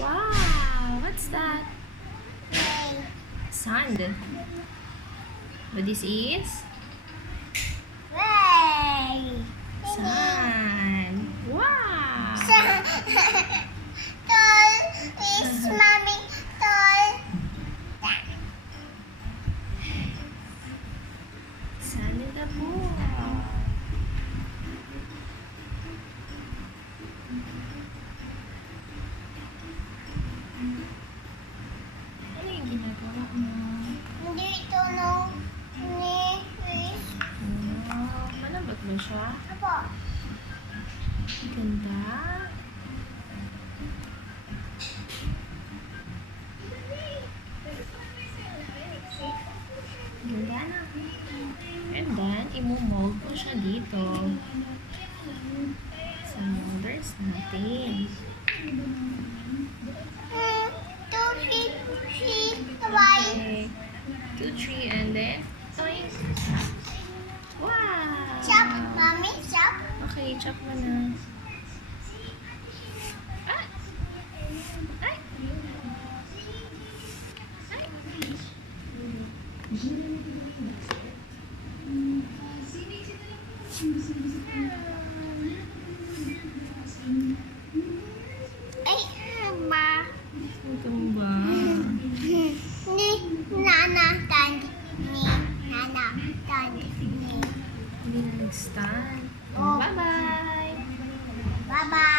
Wow, what's that? Yay. Sand. But this is Yay. sand. Wow. Toy. Is mommy toy. Sand in the pool. Ano yung ginagawa mo? Hindi ito nung ni Chris. Wow, malambot ba siya? Apo. Ganda. Ganda na. And then, imo-mold mo siya dito. Sa molders natin. Two, three, bye. Okay. 2, 3, and then, toink. Wow! Chop, mommy, chop. Okay, chop mo na. Ay! Ay! Ay! Ay, ba? Ito ba? Ni Nana Tandy. Ni Nana Tandy. Ni. Hindi na nag-stand. Oh. Bye-bye! Bye-bye.